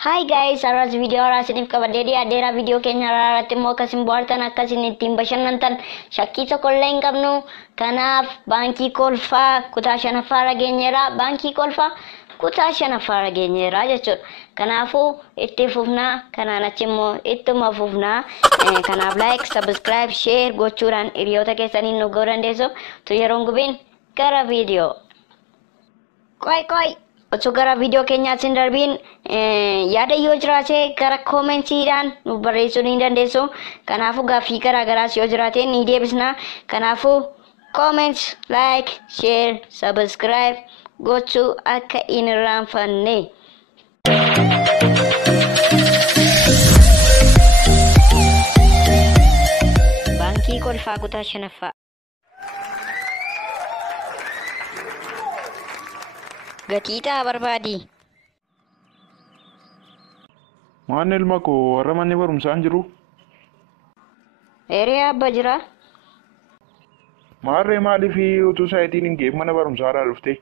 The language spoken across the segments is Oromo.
Hai guys, arras video rasiniif qabadee adeera video keenya irratti immoo akkasiin bohaartan akkasiin ittiin bashannantan shakkii tokkollee hin qabnu. Kanaaf baankii kolfaa kutaa shanaffaarra geenyeera. Baankii kolfaa kutaa shanaffaarra geenyeera jechuudha. Kanaafuu itti fufnaa, kanaan achi immoo ittuma fufnaa. Kanaaf like, subscribe, share gochuudhaan hiriyoota keessaniin nu ga'uu dandeessu. Tu yeroon gubiin gara video. Koi. Otoo gara video keenyaatti hin darbiin yaada yoo jiraate gara koomentiidhaan nu barreessuu ni dandeessu. Kanaafuu gaaffii garaagaraas yoo jiraate ni deebisna. Kanaafuu comment, like, share, subscribe gochuu akka hin irraanfanne. Baankii kolfaa kutaa shanaffaa. Gatiidhaa barbaadi. Waan ilma koo warra manni barumsaa hin jiru? Eeree abba jira. Maarree maaliif utuu saayitiin hin geef mana barumsaadhaa dhufte?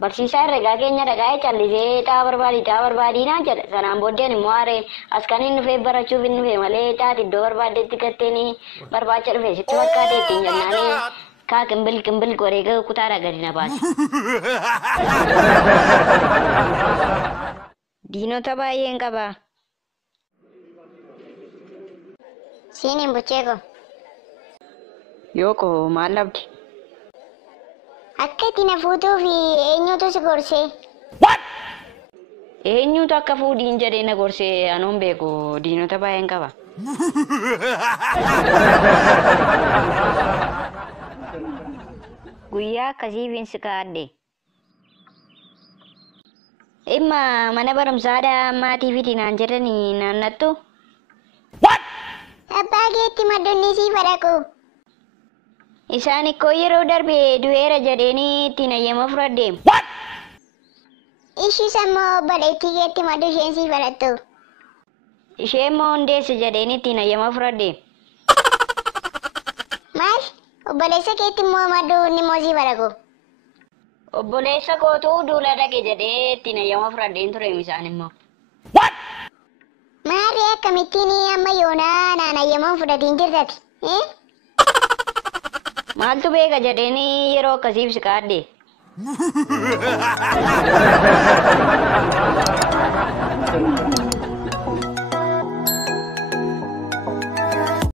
Barsiisaa herregaa keenya dhagaa'ee callisee xaa barbaadii naan jedha. Sanaan booddeen immoo aaree as kan hin dhufee barachuuf hin dhufe malee xaati iddoo barbaaddeetti gatteenii barbaacha dhufe sitti fakkaate ittiin jennaanii. Kak kembil gorega kutara gadi na bas. Dino tabaye yang kaba. Sini buceko. Yoko malabdi. Akka tina foto fi eenyu to se gorse. What? Eenyu to akka fu din jade na gorse anon beko dino tabaye yang kaba. Guyyaa akkasii binsi kaadde. Imma mana barumsaadhaa maatii fi naan jedhanii naannattu. What? Abbaa keetti maddoonni sii fadhaqu. Isaan ikkoo yeroo darbe du'eera jedhanii ittiin ayyama fudhadhe. What? Ishii sammoo obboleettii keetti maddu isheen sii fadhattu. Ishee immoo hundeessa jedhanii ittiin ayyama fudhadhe. Maal? Obboleessa keetti immoo maddu inni immoo sii fadhaqu. Obboleessa kootu duula dhaqe jedhee ittiin ayyama fudhadheen ture isaan immoo. What? Maarree akkamittiin amma yoonaa naan ayyaman fudhatiin jirtati? Maaltu beeka jedheenii yeroo akkasiif si kaadde.